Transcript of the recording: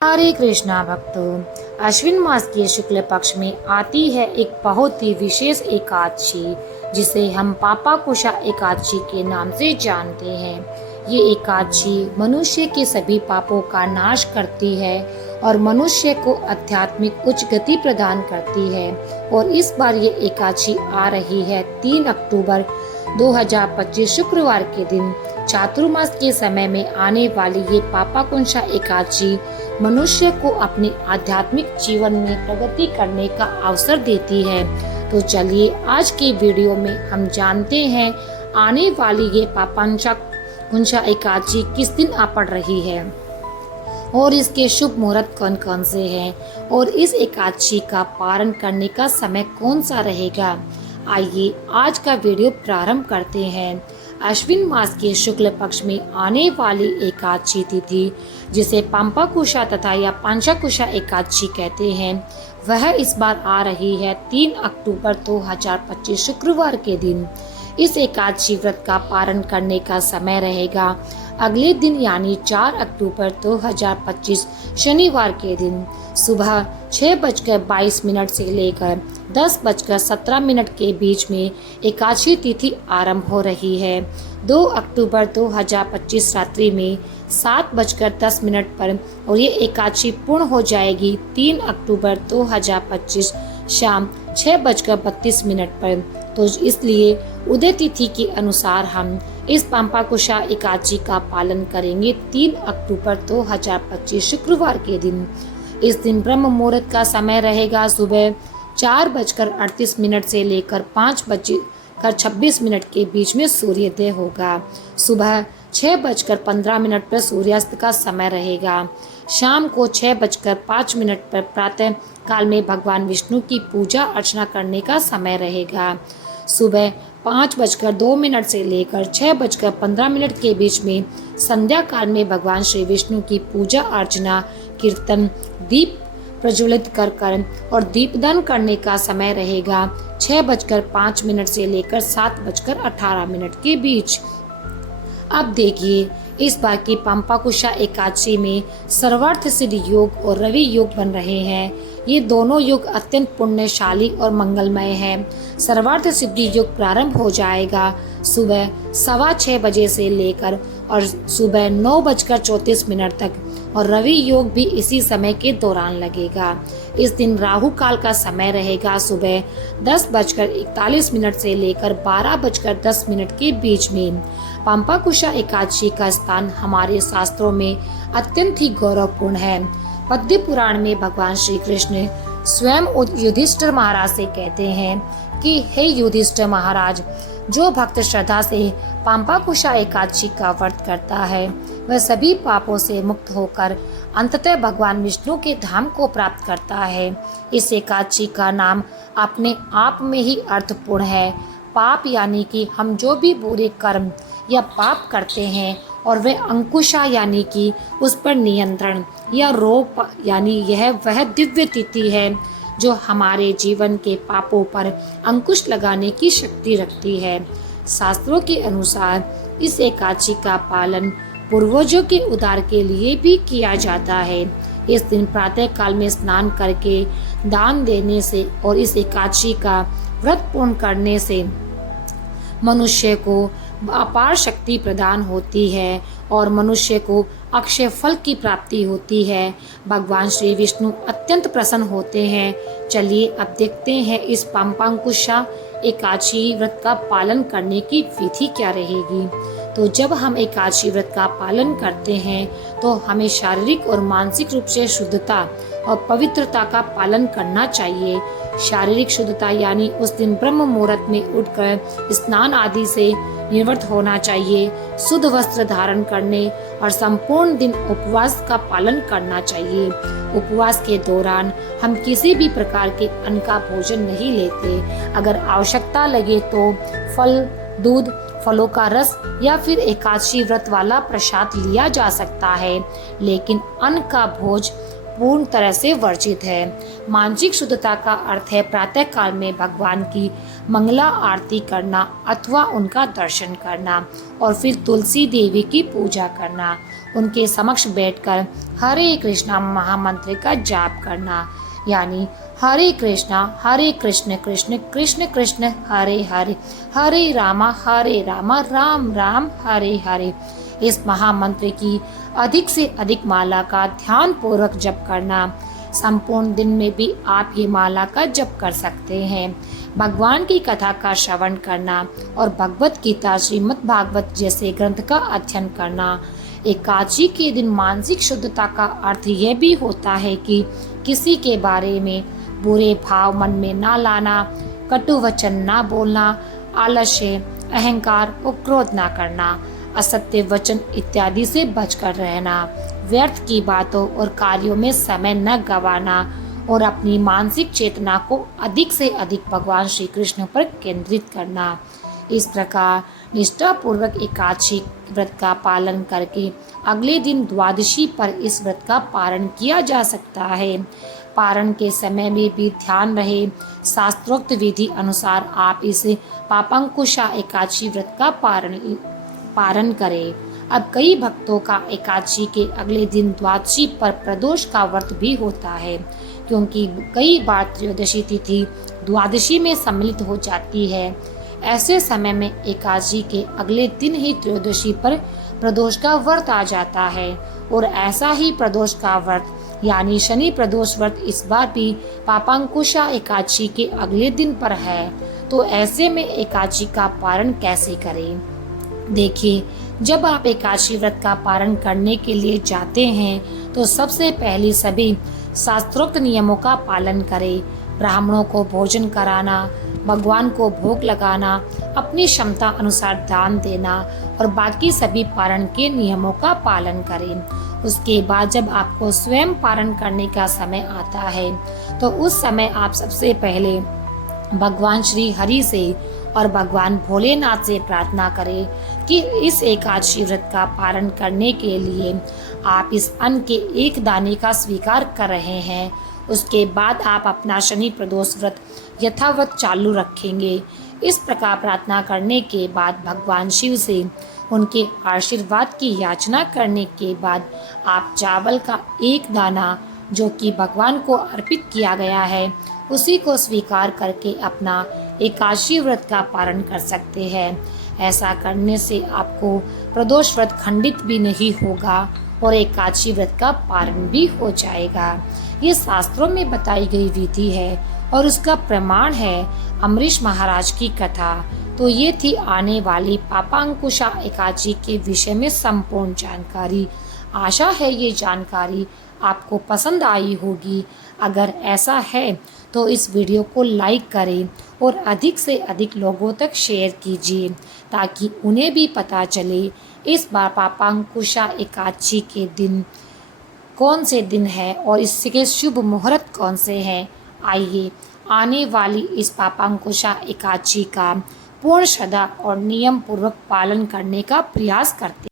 हरे कृष्णा भक्तों, अश्विन मास के शुक्ल पक्ष में आती है एक बहुत ही विशेष एकादशी जिसे हम पापाकुशा एकादशी के नाम से जानते हैं। ये एकादशी मनुष्य के सभी पापों का नाश करती है और मनुष्य को आध्यात्मिक उच्च गति प्रदान करती है। और इस बार ये एकादशी आ रही है 3 अक्टूबर 2025 शुक्रवार के दिन चातुर्मास के समय में आने वाली ये पापाकुशा एकादशी मनुष्य को अपने आध्यात्मिक जीवन में प्रगति करने का अवसर देती है। तो चलिए आज के वीडियो में हम जानते हैं आने वाली ये पापाकुशा एकादशी किस दिन आ पड़ रही है और इसके शुभ मुहूर्त कौन कौन से हैं और इस एकादशी का पारण करने का समय कौन सा रहेगा। आइए आज का वीडियो प्रारंभ करते हैं। अश्विन मास के शुक्ल पक्ष में आने वाली एकादशी तिथि जिसे पापाकुशा तथा या पंचाकुशा एकादशी कहते हैं, वह इस बार आ रही है 3 अक्टूबर 2025 शुक्रवार के दिन। इस एकादशी व्रत का पारण करने का समय रहेगा अगले दिन यानी 4 अक्टूबर 2025 शनिवार के दिन सुबह 6:22 से लेकर 10:17 के बीच में एकादशी तिथि आरंभ हो रही है। 2 अक्टूबर 2025 रात्रि में 7:10 पर और ये एकादशी पूर्ण हो जाएगी 3 अक्टूबर 2025 शाम 6:32 पर। तो इसलिए उदय तिथि के अनुसार हम इस पापाकुशा एकादशी का पालन करेंगे 3 अक्टूबर 2025 शुक्रवार के दिन। इस दिन ब्रह्म मुहूर्त का समय रहेगा सुबह 4:38 से लेकर 5:26 के बीच में सूर्योदय होगा। सुबह 6:15 पर सूर्यास्त का समय रहेगा। शाम को 6:05 पर प्रातः काल में भगवान विष्णु की पूजा अर्चना करने का समय रहेगा। सुबह 5:02 से लेकर 6:15 के बीच में संध्या काल में भगवान श्री विष्णु की पूजा अर्चना कीर्तन दीप प्रज्वलित कर और दीपदान करने का समय रहेगा 6:05 से लेकर 7:18 के बीच। अब देखिए इस बार की पापाकुशा एकादशी में सर्वार्थ सिद्ध योग और रवि योग बन रहे हैं। ये दोनों योग अत्यंत पुण्यशाली और मंगलमय हैं। सर्वार्थ सिद्धि योग प्रारंभ हो जाएगा सुबह 6:15 बजे से लेकर और सुबह 9:34 तक और रवि योग भी इसी समय के दौरान लगेगा। इस दिन राहु काल का समय रहेगा सुबह 10:41 से लेकर 12:10 के बीच में। पापाकुशा एकादशी का स्थान हमारे शास्त्रों में अत्यंत ही गौरवपूर्ण है। पद्म पुराण में भगवान श्री कृष्ण स्वयं युधिष्ठिर महाराज से कहते हैं कि हे युधिष्ठिर महाराज, जो भक्त श्रद्धा से पापाकुशा एकादशी का व्रत करता है वह सभी पापों से मुक्त होकर अंततः भगवान विष्णु के धाम को प्राप्त करता है। इस एकादशी का नाम अपने आप में ही अर्थपूर्ण है। पाप यानी कि हम जो भी बुरे कर्म या पाप करते हैं और वह अंकुशा यानी कि उस पर नियंत्रण या रोक यानी यह वह दिव्य तिथि है जो हमारे जीवन के पापों पर अंकुश लगाने की शक्ति रखती है। शास्त्रों के अनुसार इस एकादशी का पालन पूर्वजों के उद्धार के लिए भी किया जाता है। इस दिन प्रातः काल में स्नान करके दान देने से और इस एकादशी का व्रत पूर्ण करने से मनुष्य को अपार शक्ति प्रदान होती है और मनुष्य को अक्षय फल की प्राप्ति होती है। भगवान श्री विष्णु अत्यंत प्रसन्न होते हैं। चलिए अब देखते हैं इस पापाकुशा एकादशी व्रत का पालन करने की विधि क्या रहेगी। तो जब हम एकादशी व्रत का पालन करते हैं तो हमें शारीरिक और मानसिक रूप से शुद्धता और पवित्रता का पालन करना चाहिए। शारीरिक शुद्धता यानी उस दिन ब्रह्म मुहूर्त में उठकर स्नान आदि से निवृत्त होना चाहिए, शुद्ध वस्त्र धारण करने और संपूर्ण दिन उपवास का पालन करना चाहिए। उपवास के दौरान हम किसी भी प्रकार के अन्न का भोजन नहीं लेते। अगर आवश्यकता लगे तो फल, दूध, फलों का रस या फिर एकादशी व्रत वाला प्रसाद लिया जा सकता है, लेकिन अन्न का भोज पूर्ण तरह से वर्जित है। मानसिक शुद्धता का अर्थ है प्रातः काल में भगवान की मंगला आरती करना अथवा उनका दर्शन करना और फिर तुलसी देवी की पूजा करना उनके समक्ष बैठकर हरे कृष्णा महामंत्र का जाप करना, यानी हरे कृष्ण कृष्ण कृष्ण कृष्ण हरे हरे, हरे राम राम राम हरे हरे। इस महामंत्र की अधिक से अधिक माला का ध्यान पूर्वक जप करना। संपूर्ण दिन में भी आप ये माला का जप कर सकते हैं। भगवान की कथा का श्रवण करना और भगवत गीता, श्रीमद् भागवत जैसे ग्रंथ का अध्ययन करना। एकादशी के दिन मानसिक शुद्धता का अर्थ यह भी होता है कि किसी के बारे में बुरे भाव मन में ना लाना, कटु वचन ना बोलना, आलस्य, अहंकार और क्रोध ना करना, असत्य वचन इत्यादि से बचकर रहना, व्यर्थ की बातों और कार्यों में समय न गंवाना और अपनी मानसिक चेतना को अधिक से अधिक भगवान श्री कृष्ण पर केंद्रित करना। इस प्रकार निष्ठापूर्वक एकादशी व्रत का पालन करके अगले दिन द्वादशी पर इस व्रत का पारण किया जा सकता है। पारण के समय में भी ध्यान रहे, शास्त्रोक्त विधि अनुसार आप इस पापांकुशा एकादशी व्रत का पारण करें। अब कई भक्तों का एकादशी के अगले दिन द्वादशी पर प्रदोष का व्रत भी होता है, क्योंकि कई बार त्रयोदशी तिथि द्वादशी में सम्मिलित हो जाती है। ऐसे समय में एकादशी के अगले दिन ही त्रयोदशी पर प्रदोष का व्रत आ जाता है और ऐसा ही प्रदोष का व्रत यानी शनि प्रदोष व्रत इस बार भी पापांकुशा एकादशी के अगले दिन पर है। तो ऐसे में एकादशी का पारण कैसे करें? देखिए, जब आप एकादशी व्रत का पारण करने के लिए जाते हैं तो सबसे पहले सभी शास्त्रोक्त नियमों का पालन करें। ब्राह्मणों को भोजन कराना, भगवान को भोग लगाना, अपनी क्षमता अनुसार दान देना और बाकी सभी पारण के नियमों का पालन करें। उसके बाद जब आपको स्वयं पारण करने का समय आता है तो उस समय आप सबसे पहले भगवान श्री हरि से और भगवान भोलेनाथ से प्रार्थना करें कि इस एकादशी व्रत का पारण करने के लिए आप इस अन्न के एक दाने का स्वीकार कर रहे हैं। उसके बाद आप अपना शनि प्रदोष व्रत यथावत चालू रखेंगे। इस प्रकार प्रार्थना करने के बाद भगवान शिव से उनके आशीर्वाद की याचना करने के बाद आप चावल का एक दाना जो कि भगवान को अर्पित किया गया है उसी को स्वीकार करके अपना एकादशी व्रत का पारण कर सकते हैं। ऐसा करने से आपको प्रदोष व्रत खंडित भी नहीं होगा और एकादशी व्रत का पारण भी हो जाएगा। ये शास्त्रों में बताई गई विधि है और उसका प्रमाण है अम्बरीश महाराज की कथा। तो ये थी आने वाली पापांकुशा एकादशी के विषय में संपूर्ण जानकारी। आशा है ये जानकारी आपको पसंद आई होगी। अगर ऐसा है तो इस वीडियो को लाइक करें और अधिक से अधिक लोगों तक शेयर कीजिए ताकि उन्हें भी पता चले इस बार पापांकुशा एकादशी के दिन कौन से दिन है और इसके शुभ मुहूर्त कौन से हैं। आइए आने वाली इस पापांकुशा एकादशी का पूर्ण श्रद्धा और नियम पूर्वक पालन करने का प्रयास करते हैं।